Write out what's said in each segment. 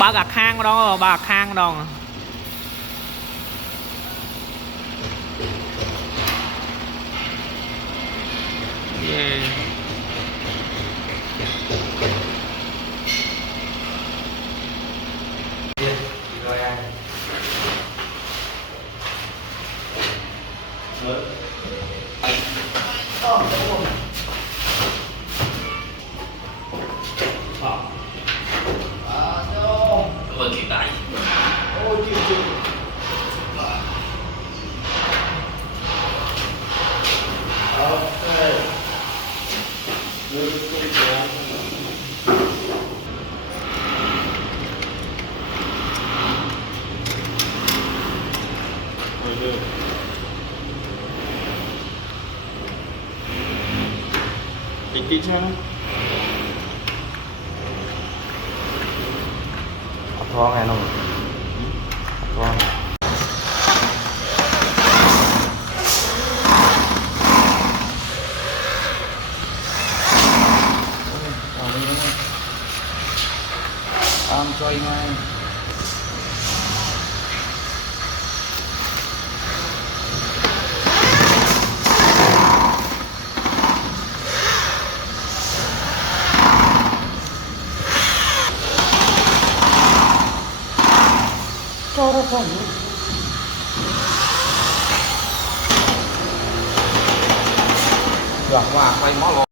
bà gạt hang đó bà gạt hang đó yeah. Rồi à. Ôi chị tại Ôi chịu. Ok. Tính tí cho nó. Thoáng này không? Thoáng. Cho anh ngay. Cho nó không. Được qua quay mó luôn.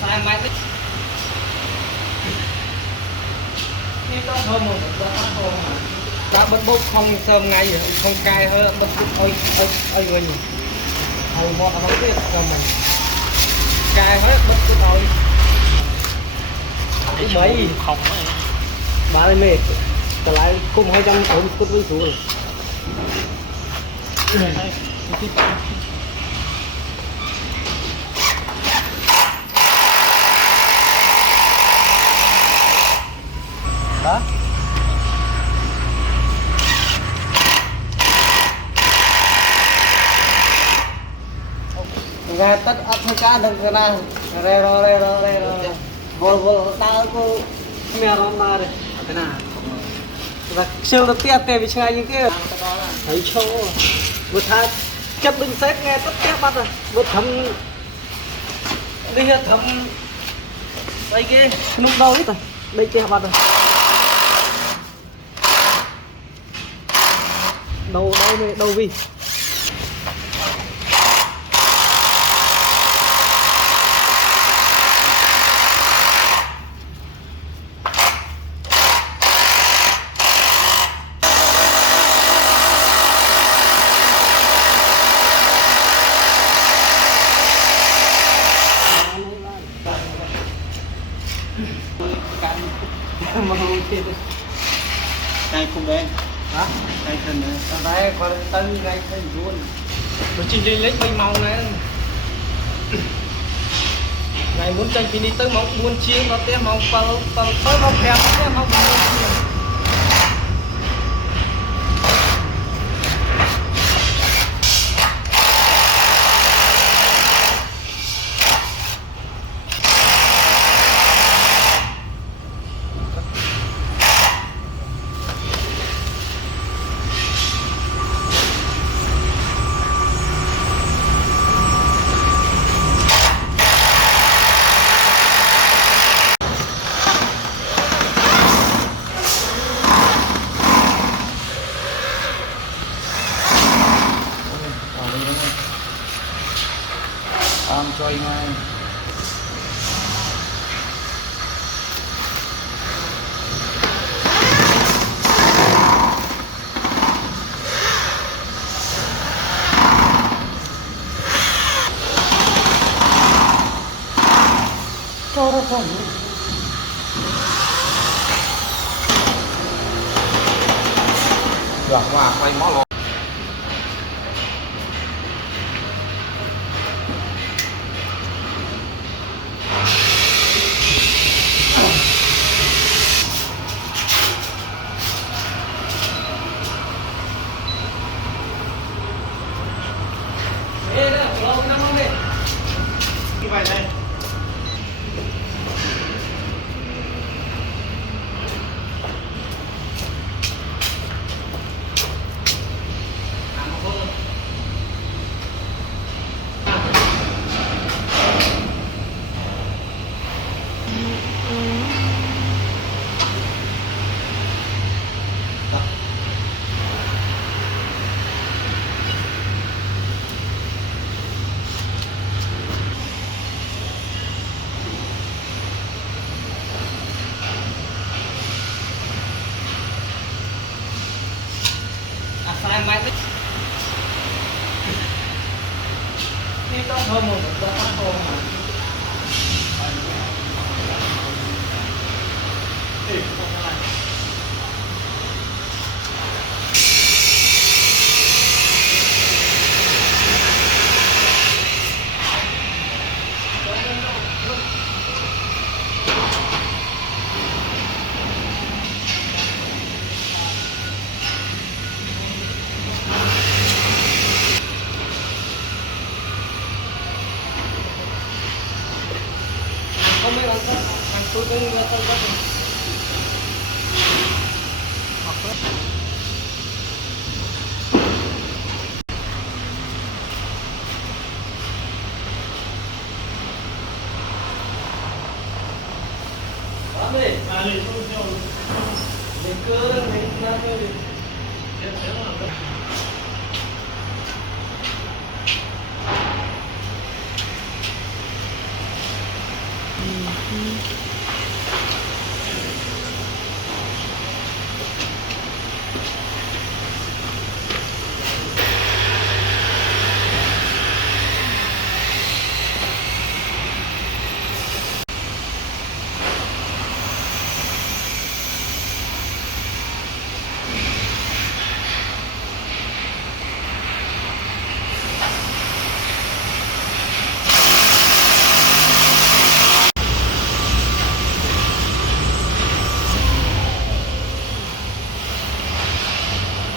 sai máy đã bật bốc không sớm ngay rồi không cay hơn bật ôi mình hồi một nó biết cho mình cay hết bật cái thôi mấy không bà lên mệt trở lại cùng 200 ổn cút với xuống rồi đó nghe tất ấp hơi cá đừng cái nào đây rồi vô đau cô mẹ nó ra đây thế nào và siêu đầu tiên về chơi những cái thấy show vừa thay chấp đừng xét nghe tất cả bắt rồi vừa thấm đi thấm đây kia lúc đâu hết rồi đây kia bắt rồi đâu vì Đây không đen hả? Đây thân này đây còn tân ngay thân luôn rồi chỉ lên lấy mây màu này này muốn tranh thì đi tới mong buôn chiên nó té mong tới mong hẹp té mong cho anh ngay cho nó không được qua quay mó luôn như vậy đây tôi đi là tôi có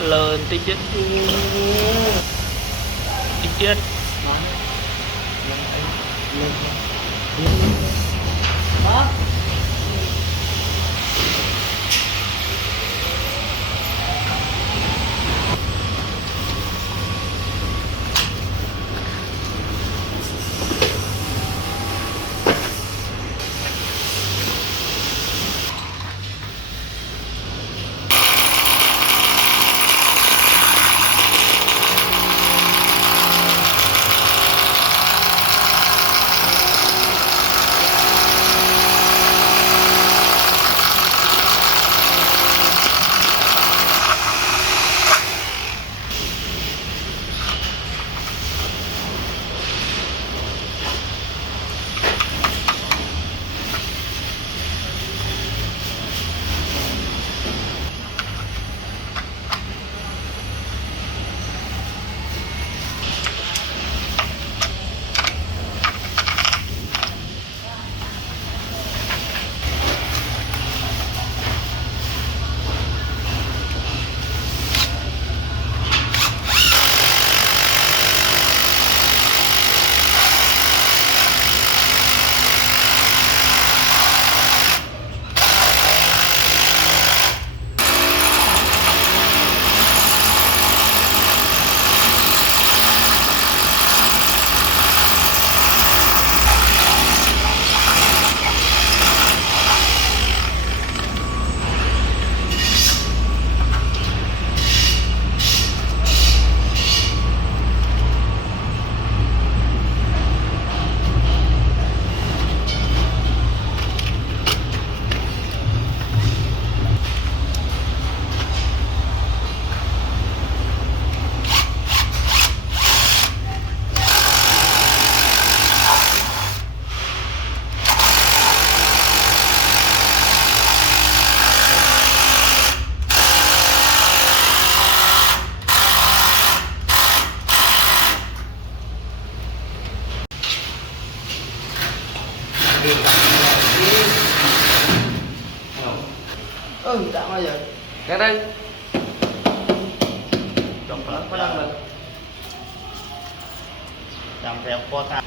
lớn tí chết tí chết hả Chạm bao giờ? cái đây Chọn phở có đang được chạm theo qua thang.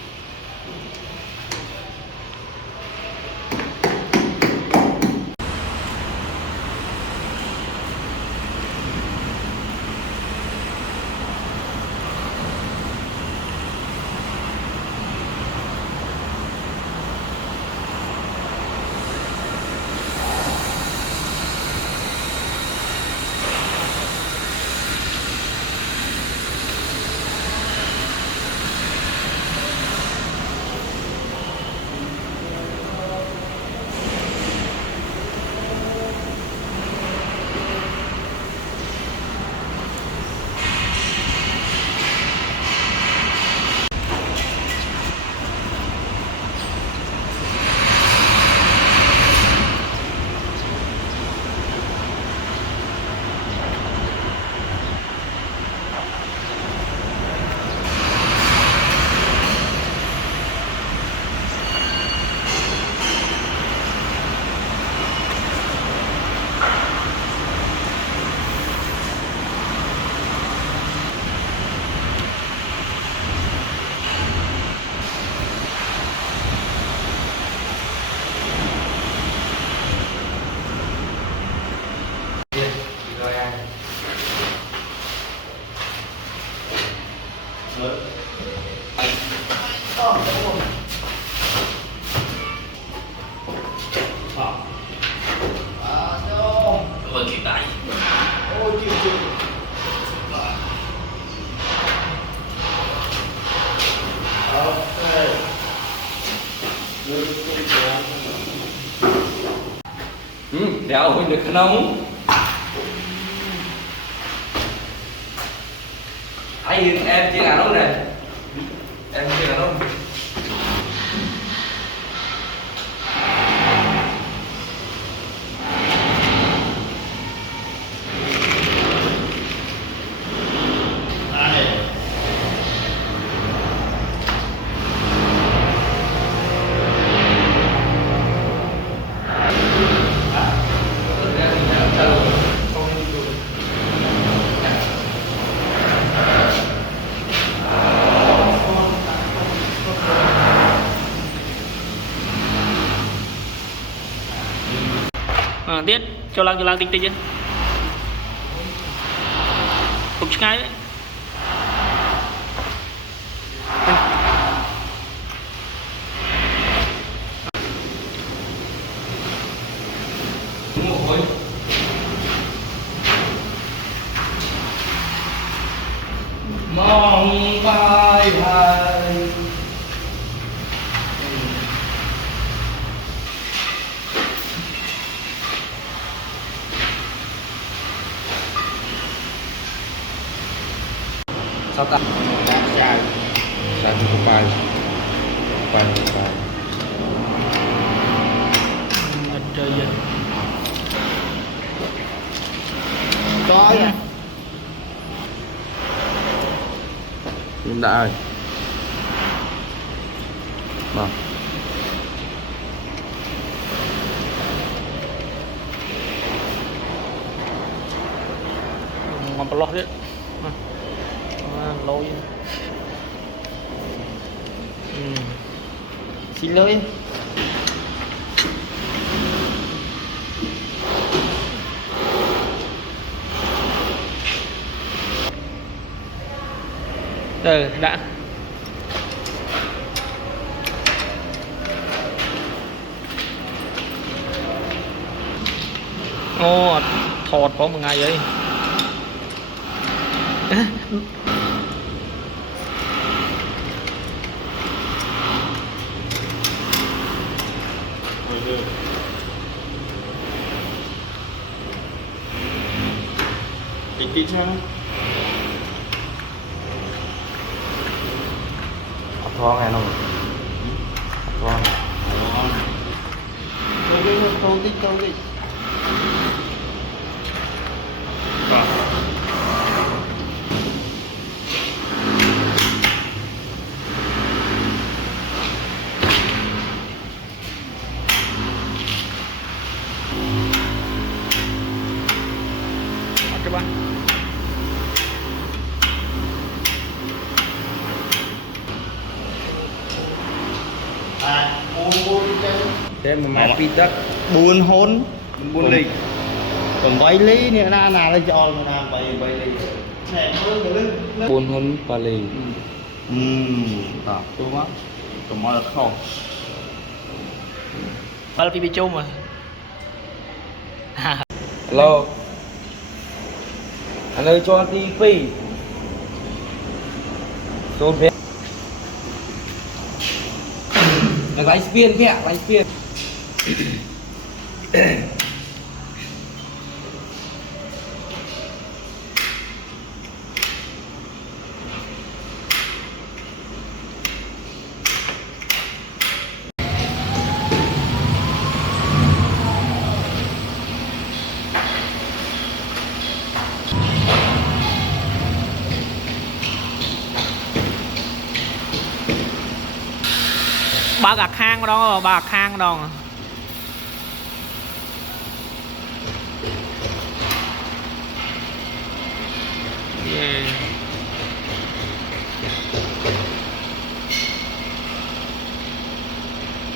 bờ kỳ tay Ôi chịu chịu. Đéo huynh được khăn ông. Anh em chưa ăn đâu này. Em chưa ăn đâu. Tiết cho lang tinh tinh chứ cục ngay đấy Mong bay bay. Sao ta? Sai. Sai cukup bay. Bay. chơi gì Có nha. Hiện đại ơi. Vâng. ngon bật lót đấy lôi Xin lỗi. đã ô thọt có một ngày ấy Tí chứ. Thoáng này nó. Thoáng. Câu đi. các bạn Thế mà mẹ pi tất. Buôn hôn. Buôn ly. Còn 7 ly nè na lấy cho na 7 ly. Nè nó Buôn hôn pa ly. Đó, tôi quá. Còn mọi là không. bao là chung mà Hello. Anh ơi cho anh TV. Tôi biết. Lái phiên mẹ, lái phiên. ba gạt hang đó ba gạt hang đó yeah.